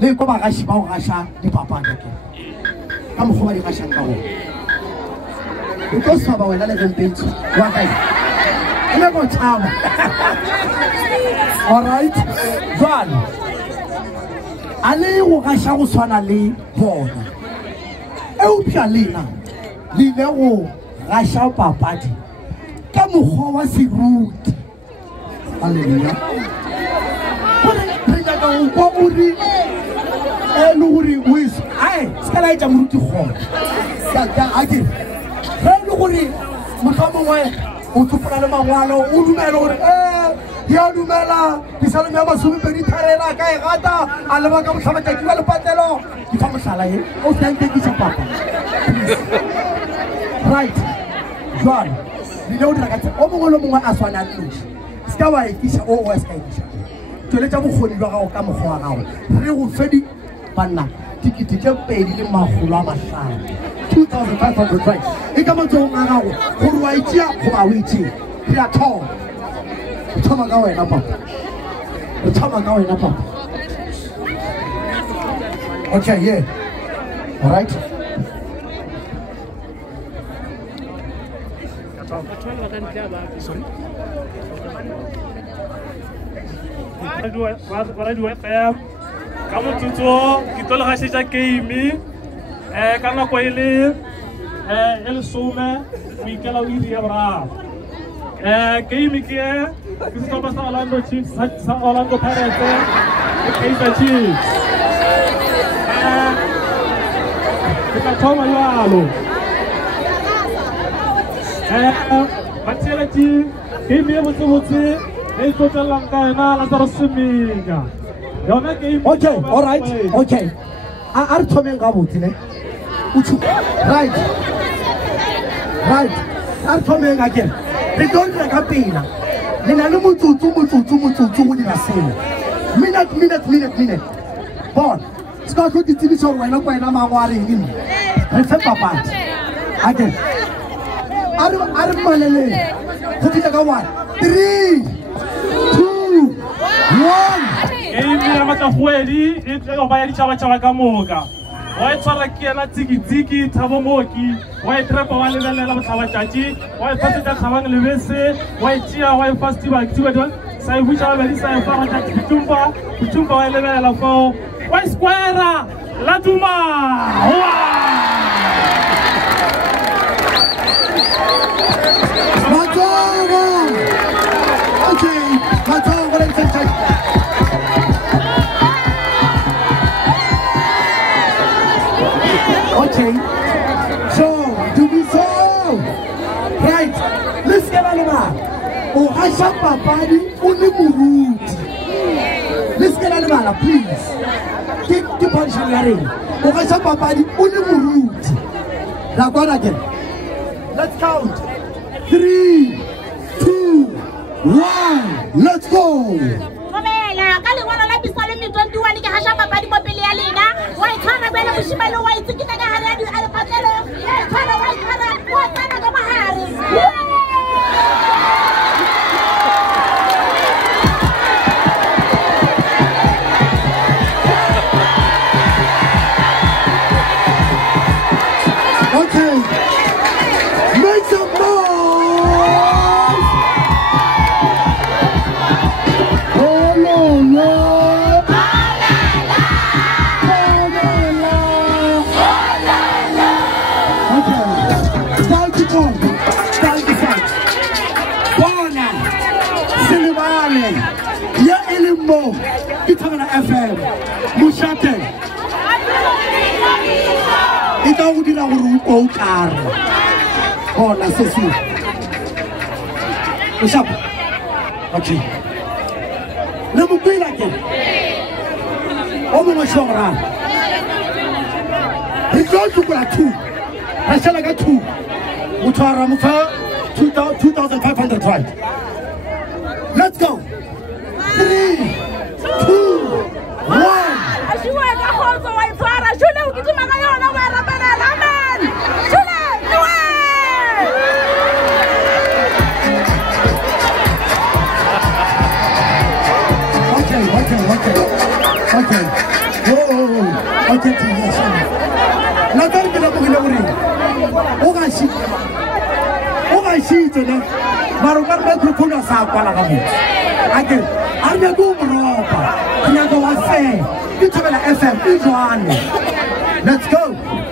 le ko ba gashi ba o gasha di papa ke ka mo go ba di gasha ka go o tlo sa ba wena le gempetsi wa kae ene go tshaba all right jwale a le go gasha go swana le bona e o pya lena le ile go gasha papadi ka mogwa wa seruti haleluya re ka go kwa uri luguri wis ai skala ita muruti khona ka ake re luguri motho mongwe o tsopela le mangwalo o dumela gore ya dumela disalome ya masomepedi tharela ka e gata a leba ka motlhabataki wa lepatelo ke fa motlhala e o tla ntekisa papa right jwale dile o dira ka o mongwe le mongwe a swana tloshi ska wa ikisa o ska ikisa tšweletša bokgoni jwa gago ka mokgwa wa gago re go fedi banna tikiti tše 2,500 2,500 right e ka matsogong a gago gore wa itšea goba o itšea re a thoma re thoma ka wena papa re thoma ka wena papa okay yeah all right sorry Radio FM ka motsotso ke tlo le gasetsa game ka nako e le some o ikela o ile ya bravo game ke setlhopha sa Orlando Chiefs sa Orlando Pirates le Kaizer Chiefs ke tla thoma jalo batšheletši game e botsebotse okay, all right, okay. Are thomeng ga botse ne? Right. Right. Are thomeng again. Re don't like a pena. Le na le motsotso go dira selo. Minute. Bon. Ska go ditsebiso gore wena kwa ena mangware eng. Re fe papadi. Again. Are malele. Go ditla ka 1 3 ya matlahuedi e tlo ba ya ditšhabatšhaba ka moka wa e tshwara ke yena tsikitsiki Thabo Moki wa e trepa wa lebelela botlhabatšatši wa e fasetša kgabang lebese wa e tšea wa e fastiba sa e butša babedi sa e fara tša kutumpa wa e lebelela fao wa e squara la duma Okay, so to be so right. Let's get on the map. Oh, Asha Papadi, only Muruti. Let's get on the map, please. Take the position you're in. Oh, Asha Papadi, only Muruti. Now go again. Let's count. 3, 2, 1. Let's go. FM Mushate ita go dira gore o ko kare bona sesi Mushap okay le mo pila ke o mo shora e tlo tshukula 2 ra shala ka 2 mutwara mufa 2,500 right. Let's go 3 2 1 Okay. Okay. Oh, okay, yes. Now don't be able to read. Oh, I see today. Marukan microphone is up. Again, I'm a good rope. I'm going to say, it's a FM. Let's go.